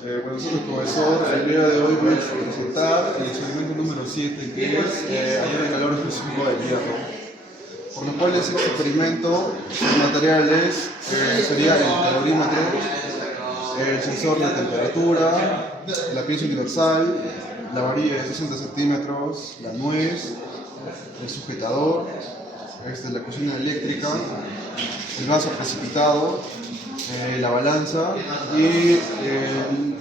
Bueno, soy el profesor. El día de hoy voy a presentar el experimento número 7, que es hallar el calor específico del hierro. Por lo cual ese experimento, sus materiales sería el calorímetro, el sensor de temperatura, la pinza universal, la varilla de 60 centímetros, la nuez, el sujetador, la cocina eléctrica, el vaso precipitado, la balanza y el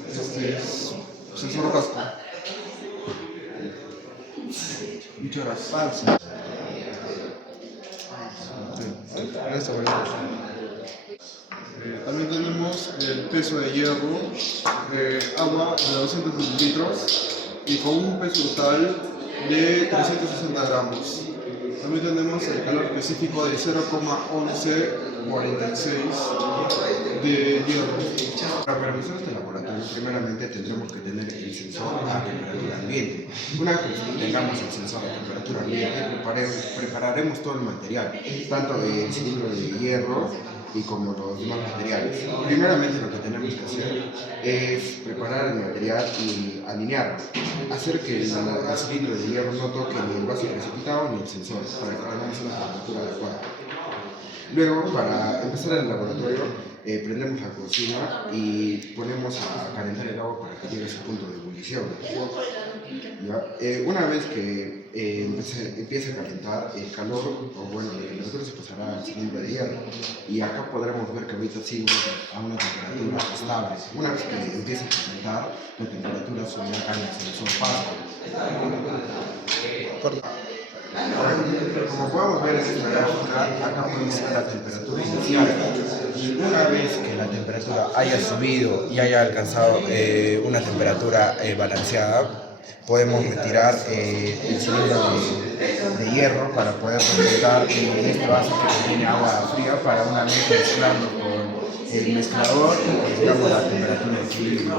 sensor rasco. Muchas gracias. También tenemos el peso de hierro, agua de 200 mililitros y con un peso total de 360 gramos. También tenemos el calor específico de 0,1146 de hierro. Para realizar este laboratorio, primeramente tendremos que tener el sensor a temperatura ambiente. Una vez que tengamos el sensor a temperatura ambiente, prepararemos todo el material, tanto el cilindro de hierro y como los demás materiales. Primeramente lo que tenemos que hacer es preparar el material y alinearlo, hacer que el cilindro de hierro no toque ni el vaso precipitado ni el sensor, para que tengamos una temperatura adecuada. Luego, para empezar el laboratorio, prendemos la cocina y ponemos a calentar el agua para que llegue a su punto de ebullición. Una vez que empiece a calentar, el calor, o bueno, la temperatura se pasará al cilindro de hierro y acá podremos ver que ahorita sigue a una temperatura estable. Una vez que empiece a calentar, la temperatura subirá acá en el sensor PASCO. Como podemos ver en esta gráfica, acá podemos ver la temperatura inicial. Y una vez que la temperatura haya subido y haya alcanzado una temperatura balanceada, podemos retirar el cilindro de hierro para poder completar este vaso que contiene agua fría, para una vez mezclarlo con el mezclador y consigamos la temperatura de equilibrio.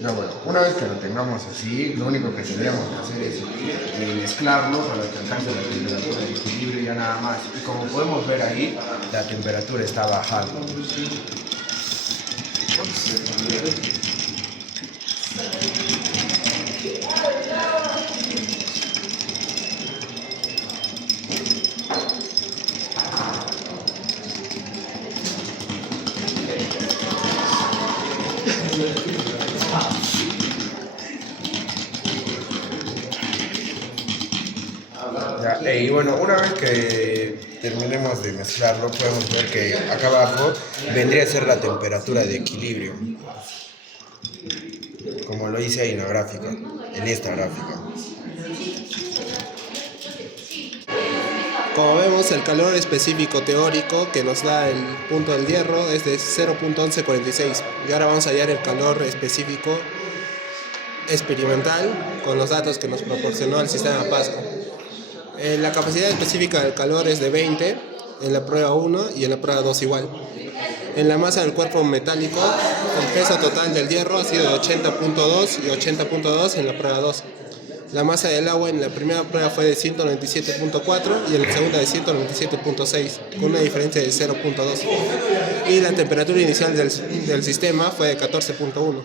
Ya bueno, una vez que lo tengamos así, lo único que tendríamos que hacer es mezclarlo para que alcance la temperatura de equilibrio y ya nada más. Y como podemos ver ahí, la temperatura está bajando. Y bueno, una vez que terminemos de mezclarlo, podemos ver que acá abajo vendría a ser la temperatura de equilibrio, como lo hice ahí en la gráfica, en esta gráfica. Como vemos, el calor específico teórico que nos da el punto del hierro es de 0.1146. Y ahora vamos a hallar el calor específico experimental con los datos que nos proporcionó el sistema PASCO. La capacidad específica del calor es de 20 en la prueba 1 y en la prueba 2 igual. En la masa del cuerpo metálico, el peso total del hierro ha sido de 80.2 y 80.2 en la prueba 2. La masa del agua en la primera prueba fue de 197.4 y en la segunda de 197.6, con una diferencia de 0.2. Y la temperatura inicial del sistema fue de 14.1.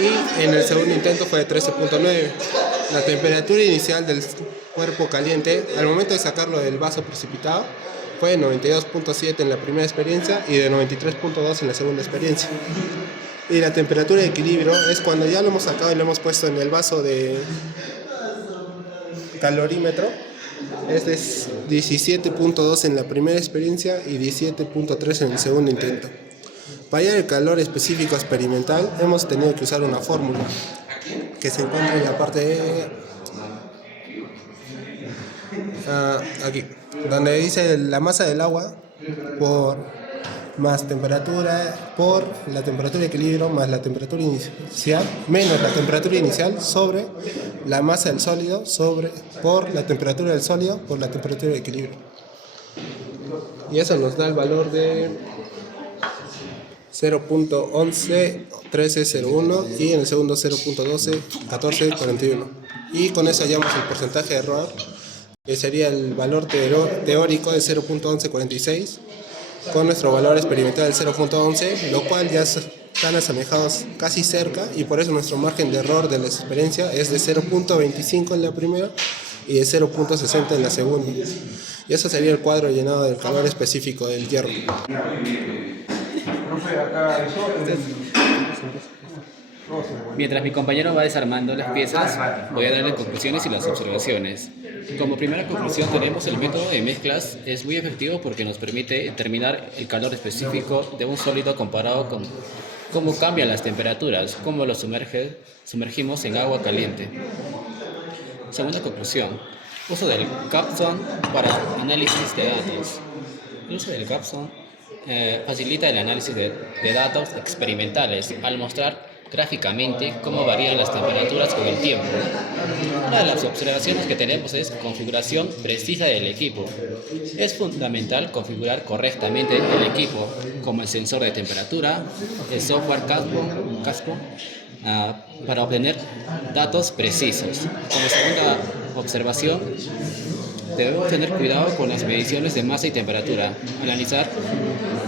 Y en el segundo intento fue de 13.9. La temperatura inicial del cuerpo caliente, al momento de sacarlo del vaso precipitado, fue de 92.7 en la primera experiencia y de 93.2 en la segunda experiencia. Y la temperatura de equilibrio es cuando ya lo hemos sacado y lo hemos puesto en el vaso de calorímetro. Es de 17.2 en la primera experiencia y 17.3 en el segundo intento. Para hallar el calor específico experimental hemos tenido que usar una fórmula que se encuentra en la parte de aquí, donde dice la masa del agua por más temperatura por la temperatura de equilibrio más la temperatura inicial menos la temperatura inicial sobre la masa del sólido por la temperatura del sólido por la temperatura de equilibrio. Y eso nos da el valor de 0.11 1301 y en el segundo 0.12 1441. Y con eso hallamos el porcentaje de error, que sería el valor teórico de 0.1146 con nuestro valor experimental del 0.11, lo cual ya están asemejados casi cerca, y por eso nuestro margen de error de la experiencia es de 0.25 en la primera y de 0.60 en la segunda. Y eso sería el cuadro llenado del calor específico del hierro. Mientras mi compañero va desarmando las piezas, voy a darle conclusiones y las observaciones. Como primera conclusión tenemos el método de mezclas es muy efectivo porque nos permite determinar el calor específico de un sólido comparado con cómo cambian las temperaturas, cómo lo sumergimos en agua caliente. Segunda conclusión, uso del capstone para análisis de datos. El uso del capstone facilita el análisis de datos experimentales al mostrar gráficamente cómo varían las temperaturas con el tiempo. Una de las observaciones que tenemos es configuración precisa del equipo. Es fundamental configurar correctamente el equipo, como el sensor de temperatura, el software Caspo, para obtener datos precisos. Como segunda observación, debemos tener cuidado con las mediciones de masa y temperatura. Al analizar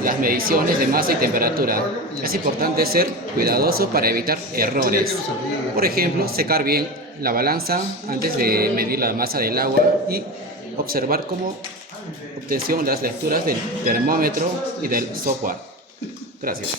las mediciones de masa y temperatura, es importante ser cuidadoso para evitar errores. Por ejemplo, secar bien la balanza antes de medir la masa del agua y observar cómo obtención las lecturas del termómetro y del software. Gracias.